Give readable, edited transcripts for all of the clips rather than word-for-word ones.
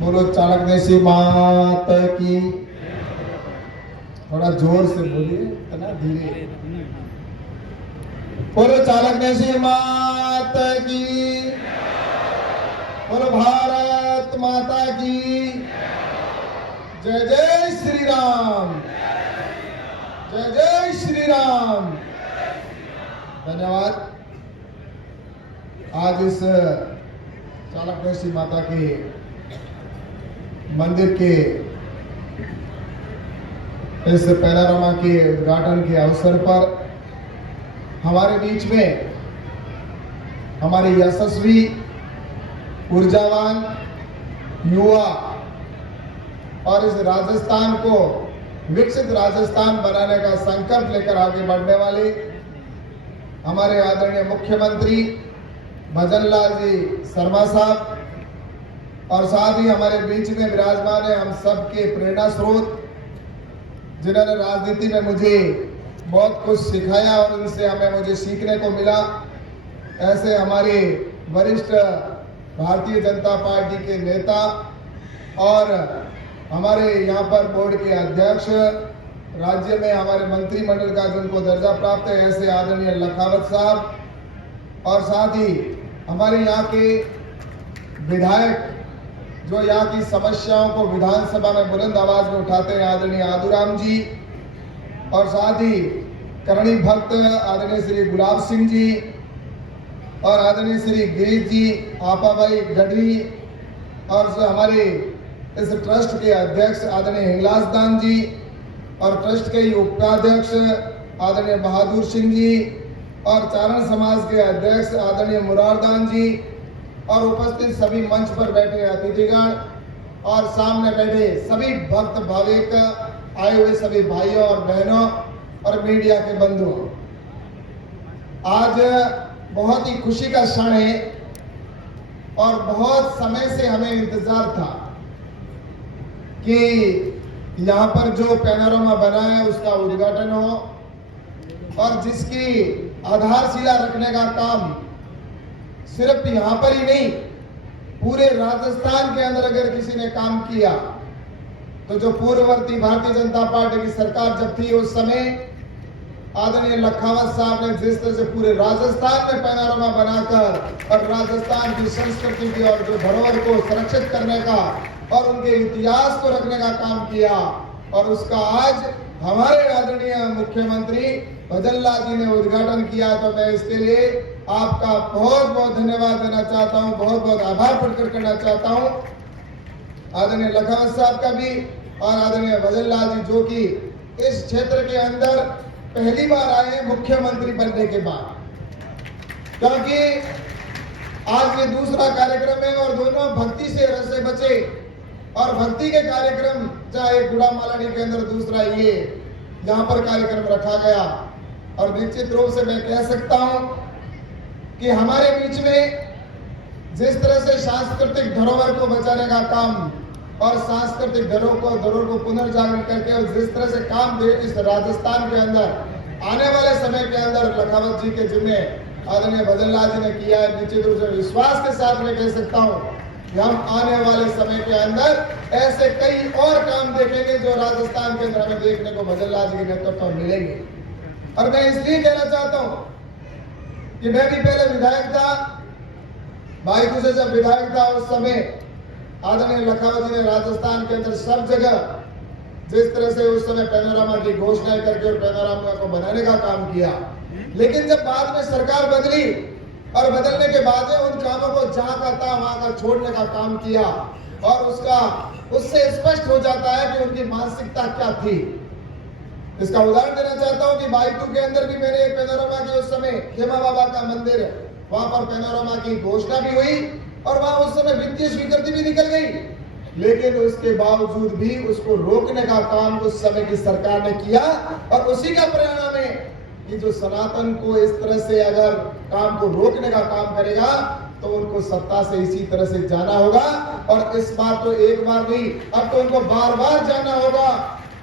बोलो चाणक्य देशी मात की। थोड़ा जोर से बोलिए, इतना धीरे। बोलो चाणक्य देशी मात की। बोलो भारत माता की। जय जय श्री राम। जय जय श्री राम। धन्यवाद। आज इस चाणक्य देशी माता के मंदिर के इस पैनोरामा के उद्घाटन के अवसर पर हमारे बीच में हमारे यशस्वी ऊर्जावान युवा और इस राजस्थान को विकसित राजस्थान बनाने का संकल्प लेकर आगे बढ़ने वाले हमारे आदरणीय मुख्यमंत्री भजन लाल जी शर्मा साहब और साथ ही हमारे बीच में विराजमान है हम सबके प्रेरणा स्रोत, जिन्होंने राजनीति में मुझे बहुत कुछ सिखाया और उनसे मुझे सीखने को मिला। ऐसे हमारे वरिष्ठ भारतीय जनता पार्टी के नेता और हमारे यहाँ पर बोर्ड के अध्यक्ष, राज्य में हमारे मंत्रिमंडल का जिनको दर्जा प्राप्त है, ऐसे आदरणीय लखावत साहब और साथ ही हमारे यहाँ के विधायक जो यहाँ की समस्याओं को विधानसभा में बुलंद आवाज में उठाते हैं, आदरणीय आदुराम जी और साथ ही करणी भक्त आदरणीय श्री गुलाब सिंह जी और आदरणीय श्री गिरीश जी, आपा भाई गढ़ी और हमारे इस ट्रस्ट के अध्यक्ष आदरणीय हिंगलाज दान जी और ट्रस्ट के उपाध्यक्ष आदरणीय बहादुर सिंह जी और चारण समाज के अध्यक्ष आदरणीय मुरारदान जी और उपस्थित सभी मंच पर बैठे अतिथिगण और सामने बैठे सभी भक्त भाविक, आए हुए सभी भाइयों और बहनों और मीडिया के बंधुओं, आज बहुत ही खुशी का क्षण है और बहुत समय से हमें इंतजार था कि यहाँ पर जो पैनोरामा बना है उसका उद्घाटन हो और जिसकी आधारशिला रखने का काम सिर्फ यहाँ पर ही नहीं, पूरे राजस्थान के अंदर अगर किसी ने काम किया तो जो पूर्ववर्ती भारतीय जनता पार्टी की सरकार जब थी उस समय आदरणीय लखावत साहब ने जिस तरह से पूरे राजस्थान में पैनोरामा बनाकर और राजस्थान की संस्कृति की और जो धरोहर को सुरक्षित करने का और उनके इतिहास को रखने का काम किया और उसका आज हमारे आदरणीय मुख्यमंत्री भजन लाल जी ने उद्घाटन किया, तो मैं इसके लिए आपका बहुत बहुत धन्यवाद देना चाहता हूं, बहुत बहुत आभार प्रकट करना चाहता हूं आदरणीय लखावत साहब का भी और आदरणीय भजन लाल जी जो कि इस क्षेत्र के अंदर पहली बार आए हैं मुख्यमंत्री बनने के बाद, क्योंकि आज ये दूसरा कार्यक्रम है और दोनों भक्ति से रस से बचे और भक्ति के कार्यक्रम चाहे गुड़ा मालानी के अंदर दूसरा ये यहाँ पर कार्यक्रम रखा गया और निश्चित रूप से मैं कह सकता हूं कि हमारे बीच में जिस तरह से सांस्कृतिक धरोहर को बचाने का काम और सांस्कृतिक धरोहर को पुनर्जागरण करके और जिस तरह से काम इस राजस्थान के अंदर आने वाले समय के अंदर लखावत जी के जिम्मे आदरणीय भजन लाल जी ने किया है, निश्चित रूप से विश्वास के साथ मैं कह सकता हूं कि हम आने वाले समय के अंदर ऐसे कई और काम देखेंगे जो राजस्थान के अंदर हमें देखने को भजन लाल जी के नेतृत्व में मिलेंगे। और मैं इसलिए कहना चाहता हूं कि मैं भी पहले विधायक था, भाईगू से जब विधायक था उस समय आदरणीय लखावत जी ने राजस्थान के अंदर सब जगह जिस तरह से उस समय पैनोरामा की घोषणा करके और पैनोरामा को बनाने का काम किया, लेकिन जब बाद में सरकार बदली और बदलने के बाद उन कामों को जहां का था वहां का छोड़ने का काम किया और उससे स्पष्ट हो जाता है कि उनकी मानसिकता क्या थी। इसका उदाहरण देना चाहता हूं कि बाईटू के अंदर भी मैंने एक पैनोरामा की उस समय खेमा बाबा का मंदिर है, वहां पर पैनोरामा की घोषणा भी हुई और वहां उस समय वित्तीय स्वीकृति भी निकल गई, लेकिन उसके बावजूद भी उसको रोकने का काम उस समय की सरकार ने किया और उसी का परिणाम है कि जो सनातन को इस तरह से अगर काम को रोकने का काम करेगा तो उनको सत्ता से इसी तरह से जाना होगा और इस बार तो एक बार नहीं, अब तो उनको बार बार जाना होगा,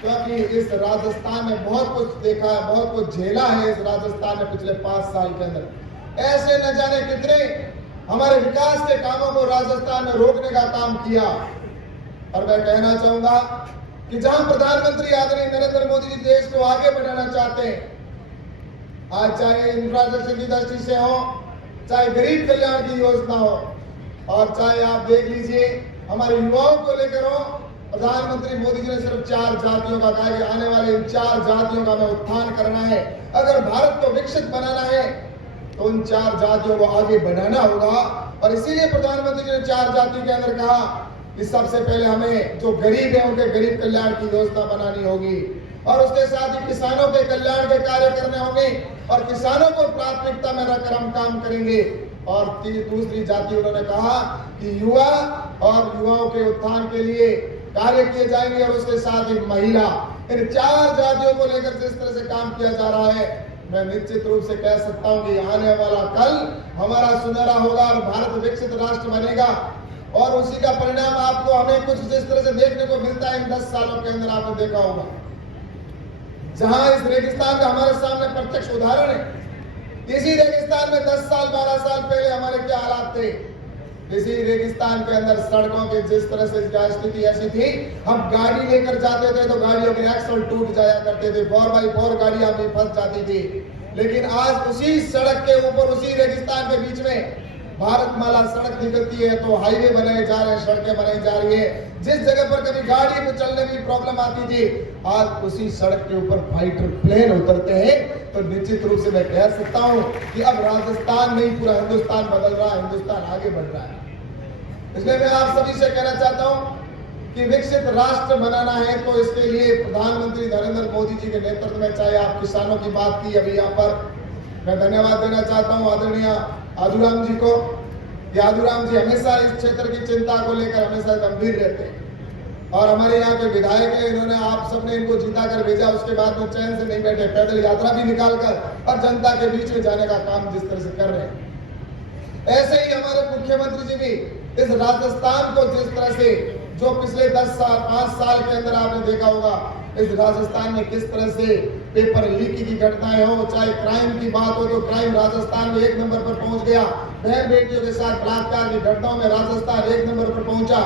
क्योंकि इस राजस्थान में बहुत कुछ देखा है, बहुत कुछ झेला है इस राजस्थान में पिछले 5 साल के अंदर। ऐसे न जाने कितने हमारे विकास के कामों को राजस्थान में रोकने का काम किया और मैं कहना चाहूंगा कि जहां प्रधानमंत्री आदरणीय नरेंद्र मोदी जी देश को आगे बढ़ाना चाहते हैं, आज चाहे इंफ्रास्ट्रक्चर की दृष्टि से हो, चाहे गरीब कल्याण की योजना हो, और चाहे आप देख लीजिए हमारे युवाओं को लेकर हो, प्रधानमंत्री मोदी जी ने सिर्फ 4 जातियों का कहा कि आने वाले इन 4 जातियों का हमें उत्थान करना है। अगर भारत को विकसित बनाना है तो उन 4 जातियों को आगे बढ़ाना होगा, और इसीलिए प्रधानमंत्री जी ने 4 जातियों के अंदर कहा कि सबसे पहले हमें जो गरीब है उनके गरीब कल्याण की योजना बनानी होगी, और उसके साथ ही किसानों के कल्याण के कार्य करने होंगे, और किसानों को प्राथमिकता में रखकर हम काम करेंगे। और दूसरी जाति उन्होंने कहा कि युवा और युवाओं के उत्थान के लिए कार्य किए जाएंगे, और उसके साथ ही महिला। इन 4 जातियों को लेकर जिस तरह से काम किया जा रहा है, मैं निश्चित रूप से कह सकता हूं कि आने वाला कल हमारा सुनहरा होगा और भारत विकसित राष्ट्र बनेगा। और उसी का परिणाम आपको हमें कुछ जिस तरह से देखने को मिलता है इन 10 सालों के अंदर, आपने देखा होगा जहां इस रेगिस्तान का हमारे सामने प्रत्यक्ष उदाहरण है। इसी रेगिस्तान में 10 साल 12 साल पहले हमारे क्या हालात थे। इसी रेगिस्तान के अंदर सड़कों के जिस तरह से स्थिति ऐसी थी, हम गाड़ी लेकर जाते थे तो गाड़ियों के एक्सल टूट जाया करते थे, 4x4 गाड़ियां भी फंस जाती थी। लेकिन आज उसी सड़क के ऊपर, उसी रेगिस्तान के बीच में भारतमाला सड़क निकलती है, तो हाईवे बनाए जा रहे हैं, सड़कें बनाई जा रही है। जिस जगह पर कभी गाड़ी में चलने में प्रॉब्लम आती थी, आज उसी सड़क के ऊपर फाइटर प्लेन उतरते हैं। तो निश्चित रूप से मैं कह सकता हूं कि अब राजस्थान नहीं, पूरा हिंदुस्तान बदल रहा है, हिंदुस्तान आगे बढ़ रहा है। इसलिए मैं आप सभी से कहना चाहता हूं कि विकसित राष्ट्र बनाना है तो इसके लिए प्रधानमंत्री नरेंद्र मोदी जी के नेतृत्व में, चाहे आप किसानों की बात की अभी यहाँ पर, मैं धन्यवाद देना चाहता हूं आदरणीय आदूराम जी को। कि आदूराम जी हमेशा इस क्षेत्र की चिंता को लेकर हमेशा गंभीर रहते हैं, और हमारे यहाँ के विधायक हैं, इन्होंने आप सबने इनको जीता कर भेजा, उसके बाद में चैन से नहीं बैठे, पैदल यात्रा भी निकालकर और जनता के बीच में जाने का काम जिस तरह से कर रहे हैं। ऐसे ही हमारे मुख्यमंत्री जी भी इस राजस्थान को जिस तरह से, जो पिछले 10 साल 5 साल के अंदर आपने देखा होगा इस राजस्थान में किस तरह से पेपर लीक की घटनाएं हो, चाहे क्राइम की बात हो तो क्राइम राजस्थान में 1 नंबर पर पहुंच गया, बहन बेटियों के साथ बलात्कार की घटनाओं में राजस्थान 1 नंबर पर पहुंचा।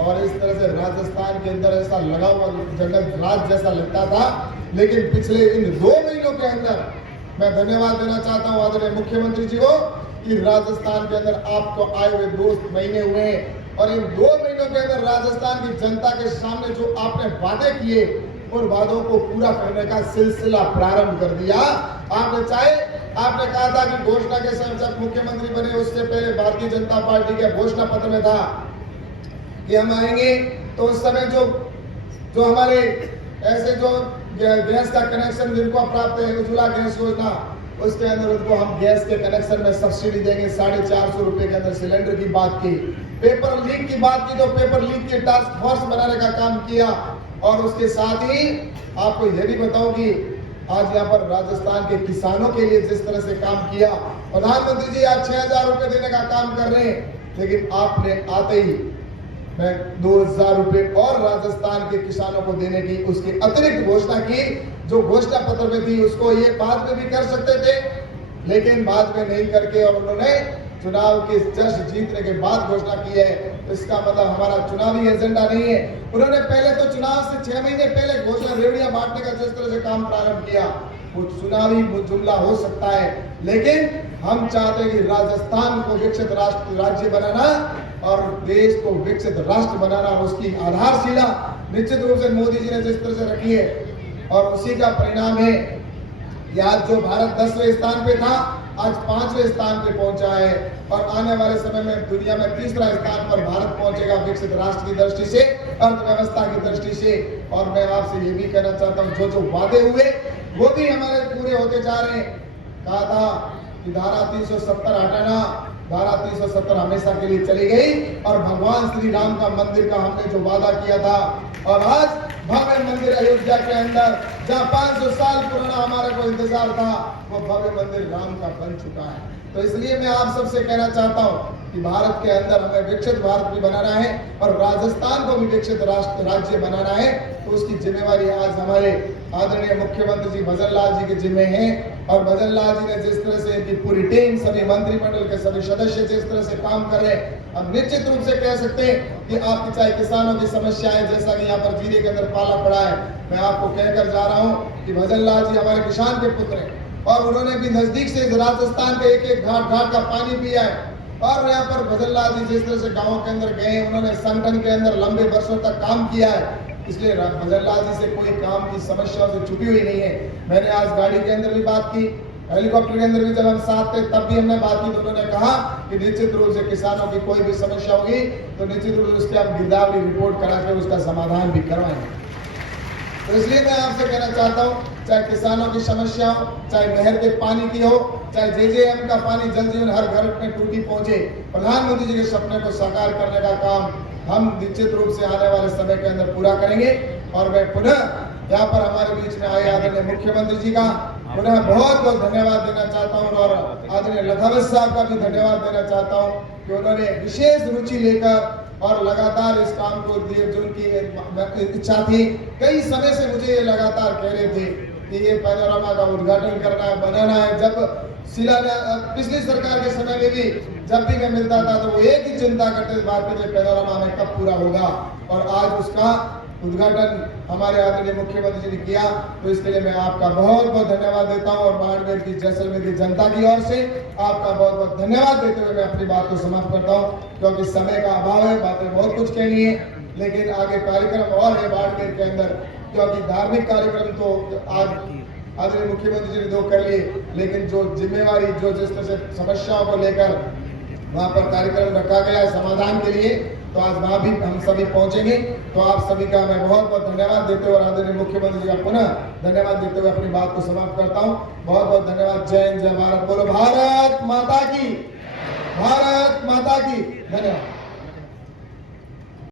और इस तरह से राजस्थान के अंदर ऐसा लगा हुआ जंगल राज जैसा लगता था। लेकिन पिछले इन 2 महीनों के अंदर मैं धन्यवाद देना चाहता हूं आदरणीय मुख्यमंत्री जी को कि राजस्थान के अंदर आपको आए हुए 2 महीने हुए हैं, और इन 2 महीनों के अंदर राजस्थान की जनता के सामने जो आपने वादे किए, उन वादों को पूरा करने का सिलसिला प्रारंभ कर दिया। आपने कहा था कि घोषणा के समय जब मुख्यमंत्री बने उससे पहले भारतीय जनता पार्टी के घोषणा पत्र में था कि हम आएंगे, तो उस समय जो हमारे ऐसे जो गैस का कनेक्शन जिनको प्राप्त है, उज्ज्वला गैस योजना, उसके अंदर उनको हम गैस के कनेक्शन में सब्सिडी देंगे 450 रुपए के अंदर सिलेंडर की बात की। पेपर लीक की बात की तो पेपर लीक की टास्क फोर्स बनाने का काम किया, और उसके साथ ही आपको यह भी बताऊं कि आज यहाँ पर राजस्थान के किसानों के लिए जिस तरह से काम किया, प्रधानमंत्री जी आज 6000 रुपए देने का काम कर रहे हैं, लेकिन आपने आते ही मैं 2000 रुपए और राजस्थान के किसानों को देने की उसकी अतिरिक्त घोषणा की, जो घोषणा पत्र में थी उसको ये बाद में भी कर सकते थे, लेकिन बाद में नहीं करके और उन्होंने चुनाव के जश्न जीतने के बाद घोषणा की है। तो इसका मतलब हमारा चुनावी एजेंडा नहीं है। उन्होंने पहले तो चुनाव से 6 महीने पहले घोषणा रेवड़ियां बांटने का जिस तरह से काम प्रारंभ किया, वो चुनावी जुमला हो सकता है, लेकिन हम चाहते हैं कि राजस्थान को विकसित राष्ट्र राज्य बनाना और देश को विकसित राष्ट्र बनाना, उसकी आधारशिला निश्चित रूप से मोदी जी ने जिस तरह से रखी है, और उसी का परिणाम है कि आज जो भारत 10वें स्थान पे था आज 5वें स्थान पे पहुंचा है, और आने वाले समय में दुनिया में 3रा स्थान पर भारत पहुंचेगा विकसित राष्ट्र की दृष्टि से, अर्थव्यवस्था की दृष्टि से। और मैं आपसे ये भी कहना चाहता हूँ जो वादे हुए वो भी हमारे पूरे होते जा रहे हैं। कहा था कि धारा 370 हटाना, धारा 370 हमेशा के लिए चली गई, और भगवान श्री राम का मंदिर का हमने जो वादा किया था, और आज भव्य मंदिर अयोध्या के अंदर जहाँ 500 साल पुराना हमारे को इंतजार था, वो भव्य मंदिर राम का बन चुका है। तो इसलिए मैं आप सबसे कहना चाहता हूँ कि भारत के अंदर हमें विकसित भारत भी बनाना है और राजस्थान को भी विकसित राष्ट्र राज्य बनाना है। तो उसकी जिम्मेवारी आज हमारे आदरणीय मुख्यमंत्री जी भजन लाल जी के जिम्मे है, और भजन लाल जी ने जिस तरह से इनकी पूरी टीम, सभी मंत्रिमंडल के सभी सदस्य जिस तरह से काम कर रहे हैं, हम निश्चित रूप से कह सकते हैं कि आपकी चाहे किसानों की समस्या है, जैसा कि यहाँ पर जीरे के अंदर पाला पड़ा है, मैं आपको कहकर जा रहा हूँ कि भजन लाल जी हमारे किसान के पुत्र हैं और उन्होंने भी नजदीक से राजस्थान के एक एक घाट घाट का पानी पिया है। और यहाँ पर भजन लाल जी जिस तरह से गाँव के अंदर गए, उन्होंने संगठन के अंदर लंबे वर्षों तक काम किया है, इसलिए भजन लाल जी से कोई काम की समस्याओं से छुपी हुई नहीं है। मैंने आज गाड़ी के अंदर भी बात की, हेलीकॉप्टर के अंदर भी जब हम साथ थे तब भी हमने बात की, तो उन्होंने कहा कि निश्चित रूप से किसानों की कोई भी समस्या होगी तो निश्चित रूप से उसकी हम गिरदावरी रिपोर्ट करा के उसका समाधान भी करवाएंगे। तो इसलिए मैं आपसे कहना चाहता हूँ, चाहे किसानों की समस्या हो, चाहे नहर के पानी की हो, चाहे जेजेएम का पानी जल जीवन हर घर में टूटी पहुंचे, प्रधानमंत्री जी के सपने को साकार करने का काम हम निश्चित रूप से आने वाले समय के अंदर पूरा करेंगे। और मैं पुनः यहाँ पर हमारे बीच में आए आदरणीय मुख्यमंत्री जी का पुनः बहुत बहुत धन्यवाद देना चाहता हूँ और आदरणीय लखावत साहब का भी धन्यवाद देना चाहता हूँ कि उन्होंने विशेष रुचि लेकर और लगातार इस काम को जो उनकी इच्छा थी, कई समय से मुझे ये लगातार कह रहे थे कि ये पैनोरामा का उद्घाटन करना है, बनाना है। जब पिछली सरकार के समय में भी जब भी मैं मिलता था तो वो एक ही चिंता करते थे, बात करते पैनोरामा में कब पूरा होगा। और आज उसका उद्घाटन हमारे आदरणीय मुख्यमंत्री जी ने किया, तो इसके लिए मैं आपका बहुत बहुत धन्यवाद देता हूं और बाड़मेर की जैसलमेर की जनता की ओर से आपका बहुत बहुत धन्यवाद देते हुए मैं अपनी बात को समाप्त करता हूं, क्योंकि समय का अभाव है, बातें बहुत कुछ कहनी है, लेकिन आगे कार्यक्रम और है बाड़मेर के अंदर, क्योंकि धार्मिक कार्यक्रम तो आज आदरणीय मुख्यमंत्री जी ने 2 कर लिए, लेकिन जो जिम्मेवारी जो जिस तरह से समस्याओं को लेकर वहां पर कार्यक्रम रखा गया है समाधान के लिए, तो आज वहां भी हम सभी पहुंचेंगे। तो आप सभी का मैं बहुत बहुत धन्यवाद देते हुए और आदरणीय मुख्यमंत्री जी का पुनः धन्यवाद देते हुए अपनी बात को समाप्त करता हूं। बहुत बहुत धन्यवाद। जय हिंद, जय भारत, बोलो भारत माता की, भारत माता की। धन्यवाद।